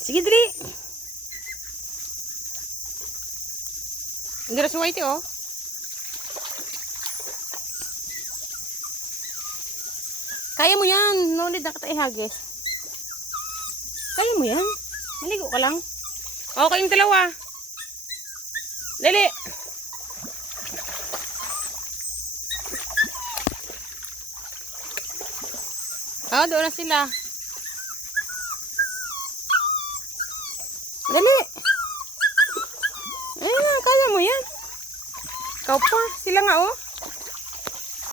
Sige, dali. Hindi rin white oh. Kaya mo yan. No need na kita ihagis. Kaya mo yan. Maligo ka lang. Okay yung dalawa. Dali. Doon na sila. Dali. Ayan na, kaya mo yan. Ikaw pa. Sila nga oh.